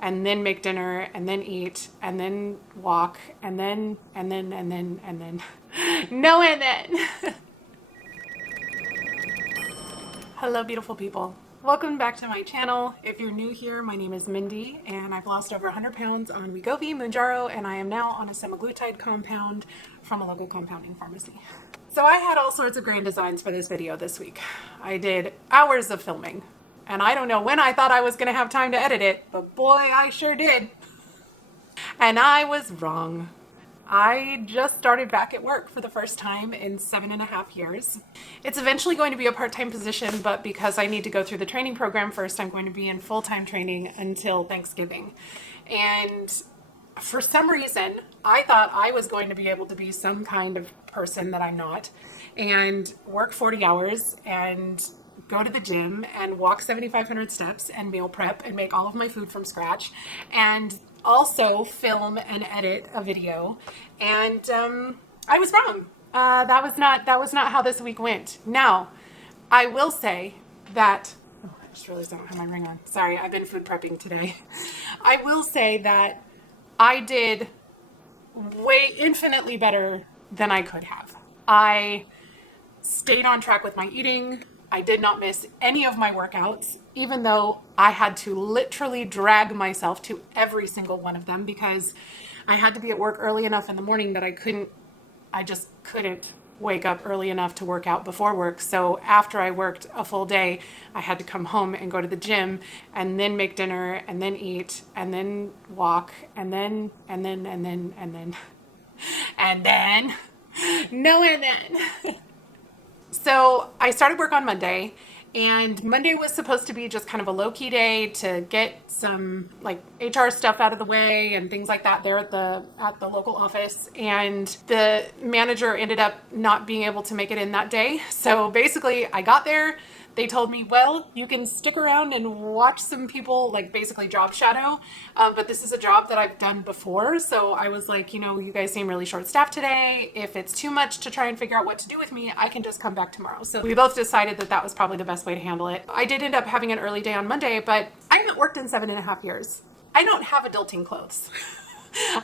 and then make dinner, and then eat, and then walk, and then, no, and then. Hello, beautiful people. Welcome back to my channel. If you're new here, my name is Mindy, and I've lost over 100 pounds on Wegovy, Mounjaro, and I am now on a semaglutide compound from a local compounding pharmacy. So I had all sorts of grand designs for this video this week. I did hours of filming, and I don't know when I thought I was going to have time to edit it, but boy, I sure did. And I was wrong. I just started back at work for the first time in 7.5 years. It's eventually going to be a part-time position, but because I need to go through the training program first, I'm going to be in full-time training until Thanksgiving. And for some reason, I thought I was going to be able to be some kind of person that I'm not, and work 40 hours and go to the gym and walk 7,500 steps and meal prep and make all of my food from scratch and also film and edit a video. And I was wrong. That was not how this week went. Now, I will say that, oh, I just realized I don't have my ring on. Sorry, I've been food prepping today. I will say that I did way infinitely better than I could have. I stayed on track with my eating. I did not miss any of my workouts, even though I had to literally drag myself to every single one of them because I had to be at work early enough in the morning that I just couldn't wake up early enough to work out before work. So after I worked a full day, I had to come home and go to the gym and then make dinner and then eat and then walk and then, and then, no, and then. So I started work on Monday, and Monday was supposed to be just kind of a low-key day to get some like HR stuff out of the way and things like that there at the local office. And the manager ended up not being able to make it in that day. So basically I got there. They told me, well, you can stick around and watch some people like basically job shadow. But this is a job that I've done before. So I was like, you guys seem really short staffed today. If it's too much to try and figure out what to do with me, I can just come back tomorrow. So we both decided that that was probably the best way to handle it. I did end up having an early day on Monday, but I haven't worked in 7.5 years. I don't have adulting clothes.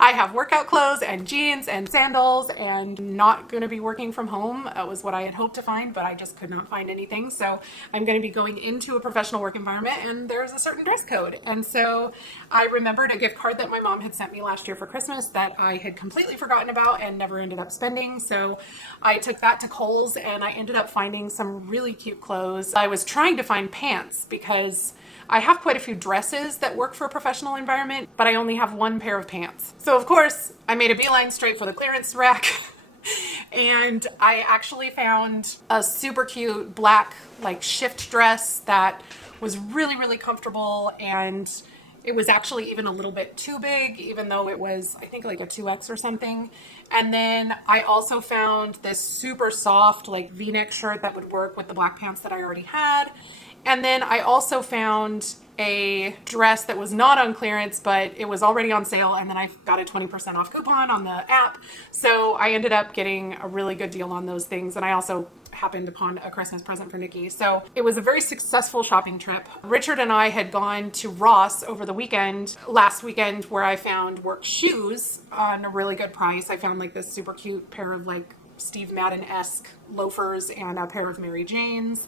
I have workout clothes and jeans and sandals, and not going to be working from home. That was what I had hoped to find, but I just could not find anything. So I'm going to be going into a professional work environment, and there's a certain dress code. And so I remembered a gift card that my mom had sent me last year for Christmas that I had completely forgotten about and never ended up spending. So I took that to Kohl's, and I ended up finding some really cute clothes. I was trying to find pants because I have quite a few dresses that work for a professional environment, but I only have one pair of pants. So of course, I made a beeline straight for the clearance rack and I actually found a super cute black like shift dress that was really, really comfortable, and it was actually even a little bit too big, even though it was, I think, like a 2X or something. And then I also found this super soft like V-neck shirt that would work with the black pants that I already had. And then I also found a dress that was not on clearance, but it was already on sale. And then I got a 20% off coupon on the app. So I ended up getting a really good deal on those things. And I also happened upon a Christmas present for Nikki. So it was a very successful shopping trip. Richard and I had gone to Ross over the weekend, last weekend, where I found work shoes on a really good price. I found like this super cute pair of like Steve Madden-esque loafers and a pair of Mary Janes,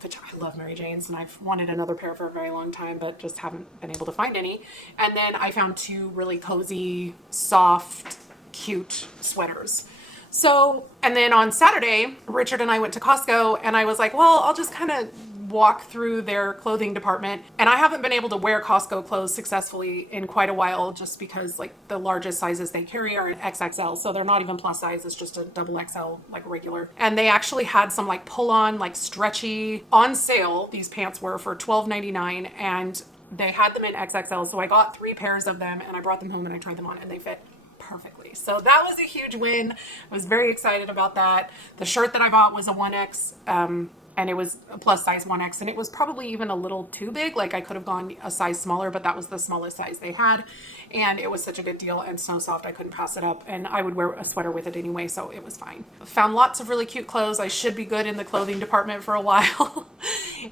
which I love Mary Janes, and I've wanted another pair for a very long time, but just haven't been able to find any. And then I found two really cozy, soft, cute sweaters. So, and then on Saturday, Richard and I went to Costco, and I was like, well, I'll just kind of walk through their clothing department. And I haven't been able to wear Costco clothes successfully in quite a while, just because like the largest sizes they carry are an XXL. So they're not even plus size. It's just a double XL, like regular. And they actually had some like pull on, like stretchy on sale. These pants were for $12.99, and they had them in XXL. So I got 3 pairs of them, and I brought them home and I tried them on, and they fit perfectly. So that was a huge win. I was very excited about that. The shirt that I bought was a 1X. and it was a plus size 1X, and it was probably even a little too big. Like I could have gone a size smaller, but that was the smallest size they had, and it was such a good deal and so soft I couldn't pass it up, and I would wear a sweater with it anyway, so it was fine. Found lots of really cute clothes. I should be good in the clothing department for a while.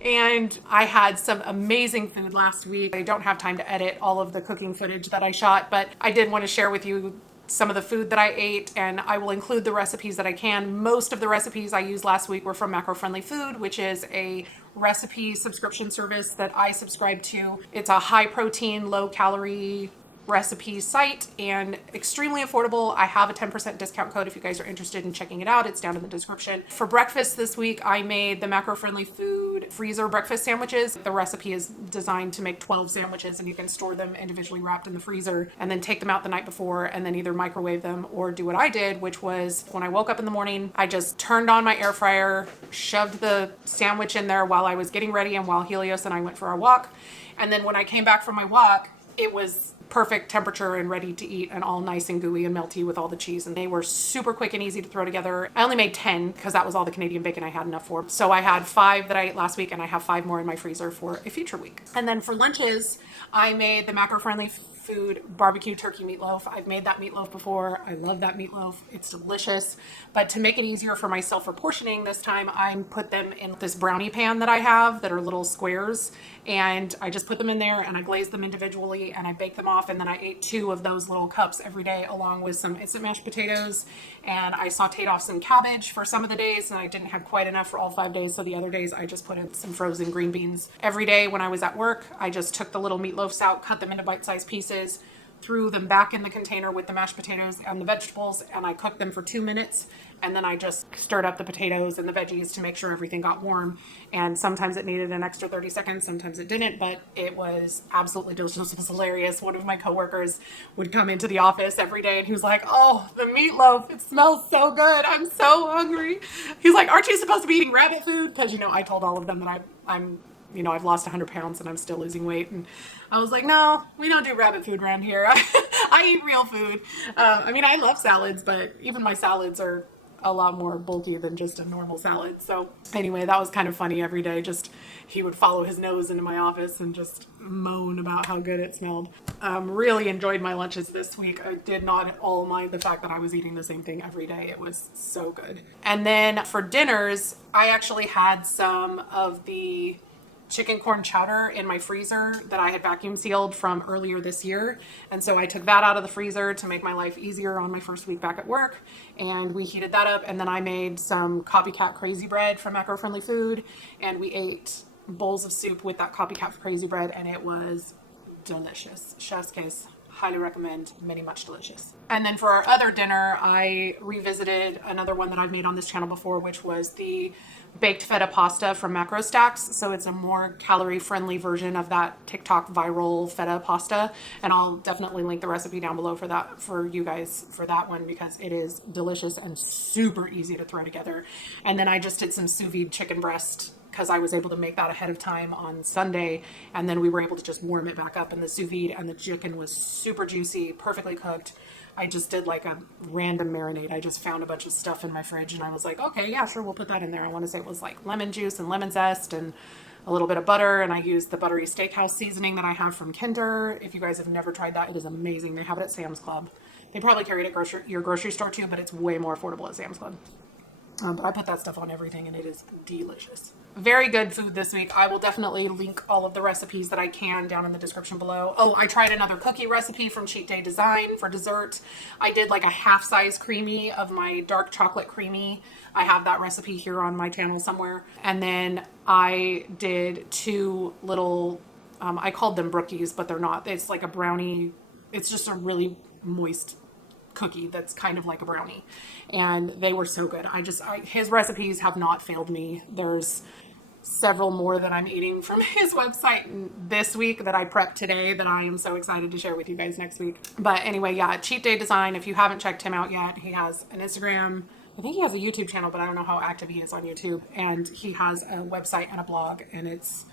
And I had some amazing food last week. I don't have time to edit all of the cooking footage that I shot, but I did want to share with you some of the food that I ate, and I will include the recipes that I can. Most of the recipes I used last week were from Macro Friendly Food, which is a recipe subscription service that I subscribe to. It's a high protein, low calorie recipe site and extremely affordable. I have a 10% discount code if you guys are interested in checking it out. It's down in the description. For breakfast this week, I made the Macro Friendly Food freezer breakfast sandwiches. The recipe is designed to make 12 sandwiches, and you can store them individually wrapped in the freezer and then take them out the night before and then either microwave them or do what I did, which was when I woke up in the morning, I just turned on my air fryer, shoved the sandwich in there while I was getting ready and while Helios and I went for our walk. And then when I came back from my walk, it was perfect temperature and ready to eat and all nice and gooey and melty with all the cheese. And they were super quick and easy to throw together. I only made 10 because that was all the Canadian bacon I had enough for. So I had 5 that I ate last week, and I have 5 more in my freezer for a future week. And then for lunches, I made the Macro Friendly Food barbecue turkey meatloaf. I've made that meatloaf before. I love that meatloaf. It's delicious. But to make it easier for myself for portioning this time, I put them in this brownie pan that I have that are little squares. And I just put them in there and I glaze them individually and I bake them off. And then I ate 2 of those little cups every day along with some instant mashed potatoes. And I sauteed off some cabbage for some of the days, and I didn't have quite enough for all 5 days. So the other days I just put in some frozen green beans. Every day when I was at work, I just took the little meatloafs out, cut them into bite-sized pieces, threw them back in the container with the mashed potatoes and the vegetables, and I cooked them for 2 minutes. And then I just stirred up the potatoes and the veggies to make sure everything got warm. And sometimes it needed an extra 30 seconds, sometimes it didn't, but it was absolutely delicious. It was hilarious. One of my coworkers would come into the office every day and he was like, "Oh, the meatloaf, it smells so good. I'm so hungry." He's like, "Aren't you supposed to be eating rabbit food?" Because, I told all of them that I'm I've lost 100 pounds and I'm still losing weight. And I was like, "No, we don't do rabbit food around here. I eat real food." I love salads, but even my salads are a lot more bulky than just a normal salad. So anyway, that was kind of funny every day. Just he would follow his nose into my office and just moan about how good it smelled. Really enjoyed my lunches this week. I did not at all mind the fact that I was eating the same thing every day. It was so good. And then for dinners, I actually had some of the chicken corn chowder in my freezer that I had vacuum sealed from earlier this year. And so I took that out of the freezer to make my life easier on my first week back at work. And we heated that up. And then I made some copycat crazy bread from Macro Friendly Food. And we ate bowls of soup with that copycat crazy bread. And it was delicious. Chef's kiss. Highly recommend. Much delicious. And then for our other dinner, I revisited another one that I've made on this channel before, which was the baked feta pasta from Macro Stacks. So it's a more calorie friendly version of that TikTok viral feta pasta. And I'll definitely link the recipe down below for that, for you guys, for that one, because it is delicious and super easy to throw together. And then I just did some sous vide chicken breast because I was able to make that ahead of time on Sunday. And then we were able to just warm it back up in the sous vide, and the chicken was super juicy, perfectly cooked. I just did like a random marinade. I just found a bunch of stuff in my fridge and I was like, okay, yeah, sure, we'll put that in there. I want to say it was like lemon juice and lemon zest and a little bit of butter. And I used the buttery steakhouse seasoning that I have from Kinder. If you guys have never tried that, it is amazing. They have it at Sam's Club. They probably carry it at your grocery store too, but it's way more affordable at Sam's Club. But I put that stuff on everything and it is delicious. Very good food this week. I will definitely link all of the recipes that I can down in the description below. Oh, I tried another cookie recipe from Cheat Day Design for dessert. I did like a half-size creamy of my dark chocolate creamy. I have that recipe here on my channel somewhere. And then I did 2 little, I called them brookies, but they're not. It's like a brownie. It's just a really moist cookie that's kind of like a brownie, and they were so good. His recipes have not failed me. There's several more that I'm eating from his website this week that I prepped today that I am so excited to share with you guys next week. But anyway, yeah, Cheat Day Design. If you haven't checked him out yet, he has an Instagram. I think he has a YouTube channel, but I don't know how active he is on YouTube. And he has a website and a blog, and it's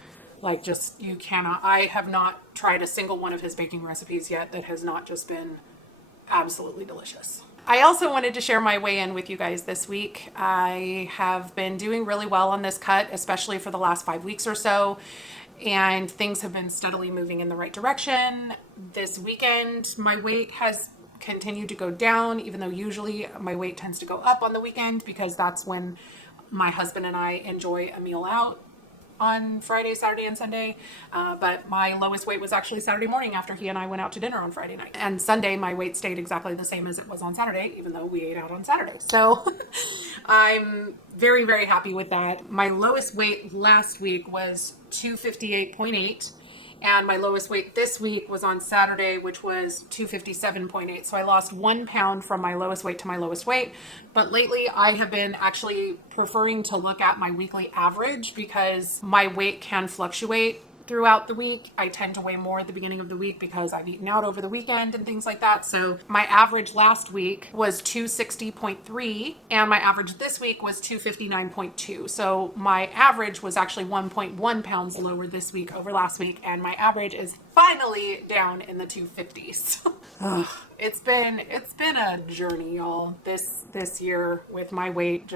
like just, you cannot, I have not tried a single one of his baking recipes yet that has not just been absolutely delicious. I also wanted to share my weigh-in with you guys this week. I have been doing really well on this cut, especially for the last 5 weeks or so, and things have been steadily moving in the right direction. This weekend, my weight has continued to go down, even though usually my weight tends to go up on the weekend because that's when my husband and I enjoy a meal out on Friday, Saturday, and Sunday. But my lowest weight was actually Saturday morning after he and I went out to dinner on Friday night. And Sunday, my weight stayed exactly the same as it was on Saturday, even though we ate out on Saturday. So I'm very, very happy with that. My lowest weight last week was 258.8. And my lowest weight this week was on Saturday, which was 257.8. So I lost 1 pound from my lowest weight to my lowest weight. But lately I have been actually preferring to look at my weekly average because my weight can fluctuate throughout the week. I tend to weigh more at the beginning of the week because I've eaten out over the weekend and things like that. So my average last week was 260.3 and my average this week was 259.2. So my average was actually 1.1 pounds lower this week over last week, and my average is finally down in the 250s. It's been a journey, y'all. This year with my weight,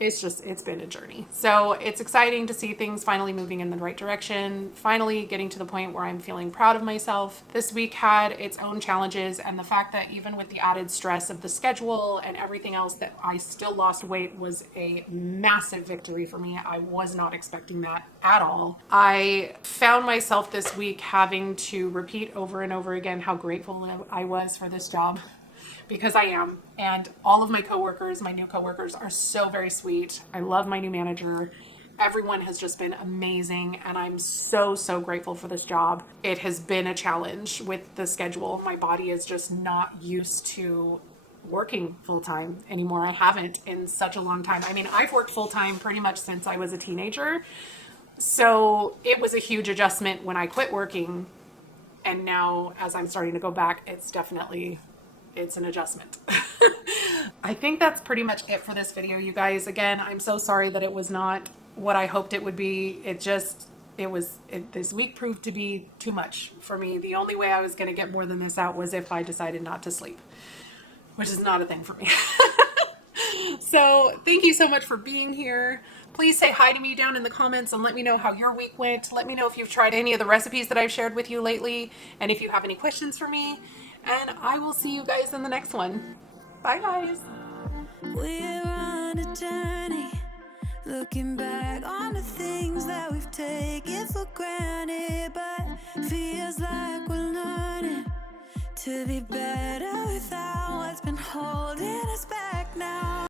it's been a journey. So it's exciting to see things finally moving in the right direction, finally getting to the point where I'm feeling proud of myself. This week had its own challenges, and the fact that even with the added stress of the schedule and everything else, that I still lost weight was a massive victory for me. I was not expecting that at all. I found myself this week having to repeat over and over again how grateful I was for this job, because I am. And all of my coworkers, my new coworkers, are so very sweet. I love my new manager. Everyone has just been amazing, and I'm so, so grateful for this job. It has been a challenge with the schedule. My body is just not used to working full-time anymore. I haven't in such a long time. I mean, I've worked full-time pretty much since I was a teenager. So it was a huge adjustment when I quit working. And now as I'm starting to go back, it's an adjustment. I think that's pretty much it for this video, you guys. Again, I'm so sorry that it was not what I hoped it would be. This week proved to be too much for me. The only way I was going to get more than this out was if I decided not to sleep, which is not a thing for me. So thank you so much for being here. Please say hi to me down in the comments and let me know how your week went. Let me know if you've tried any of the recipes that I've shared with you lately, and if you have any questions for me. And I will see you guys in the next one. Bye, guys. We're on a journey, looking back on the things that we've taken for granted, but feels like we're learning to be better.